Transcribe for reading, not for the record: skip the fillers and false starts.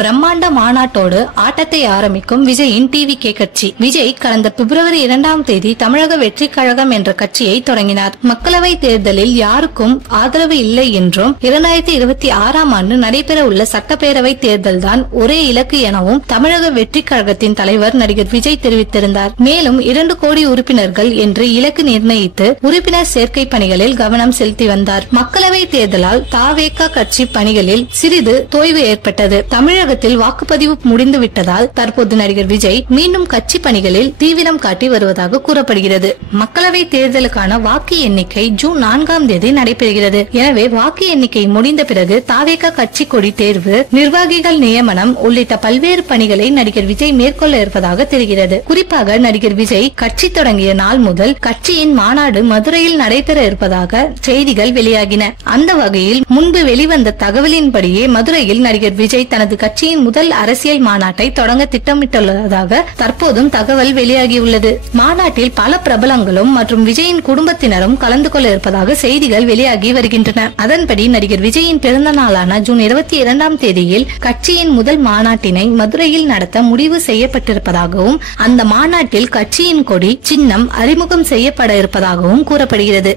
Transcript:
பிரம்மாண்ட மாநாட்டோடு ஆட்டத்தை ஆரம்பிக்கும் விஜயின் டிவிகே கட்சி. விஜய் கடந்த பிப்ரவரி 2ஆம் தேதி தமிழக வெற்றி கழகம் என்ற கட்சியை தொடங்கினார். மக்களவை தேர்தலில் யாருக்கும் ஆதரவு இல்லை என்றும் 2026ஆம் ஆண்டு நடைபெற உள்ள சட்டப்பேரவை தேர்தல் தான் ஒரே இலக்கு எனவும் தமிழக வெற்றி கழகத்தின் தலைவர் நடிகர் விஜய் தெரிவித்திருந்தார். மேலும் 2 கோடி உறுப்பினர்கள் என்று இலக்கு நிர்ணயித்து உறுப்பினர் சேர்க்கை பணிகளில் கவனம் செலுத்தி வந்தார். மக்களவை தேர்தலால் தாவேகா கட்சி பணிகளில் சிறிது தொய்வு ஏற்பட்டது. தமிழகத்தில் வாக்குப்பதிவு முடிந்துவிட்டதால் தற்போது நடிகர் விஜய் மீண்டும் கட்சி பணிகளில் தீவிரம் காட்டி வருவதாக கூறப்படுகிறது. மக்களவை தேர்தலுக்கான வாக்கு எண்ணிக்கை ஜூன் 4ஆம் தேதி நடைபெறுகிறது. எனவே வாக்கு எண்ணிக்கை முடிந்த பிறகு தாவேகா கட்சி கொடி தேர்வு, நிர்வாகிகள் நியமனம் உள்ளிட்ட பல்வேறு பணிகளை நடிகர் விஜய் மேற்கொள்ள இருப்பதாக தெரிகிறது. குறிப்பாக நடிகர் விஜய் கட்சி தொடங்கிய நாள் முதல் கட்சியின் மாநாடு மதுரையில் நடைபெற இருப்பதாக செய்திகள் வெளியாகின. அந்த வகையில் முன்பு வெளிவந்த தகவலின்படியே மதுரையில் நடிகர் விஜய் தனது கட்சியின் முதல் அரசியல் மாநாட்டை தொடங்க திட்டமிட்டுள்ளதாக தற்போதும் தகவல் வெளியாகியுள்ளது. மாநாட்டில் பல பிரபலங்களும் மற்றும் விஜயின் குடும்பத்தினரும் கலந்து கொள்ள இருப்பதாக செய்திகள் வெளியாகி வருகின்றன. அதன்படி நடிகர் விஜயின் பிறந்த நாளான ஜூன் 22ஆம் தேதியில் கட்சியின் முதல் மாநாட்டினை மதுரையில் நடத்த முடிவு செய்யப்பட்டிருப்பதாகவும் அந்த மாநாட்டில் கட்சியின் கொடி, சின்னம் அறிமுகம் செய்யப்பட இருப்பதாகவும் கூறப்படுகிறது.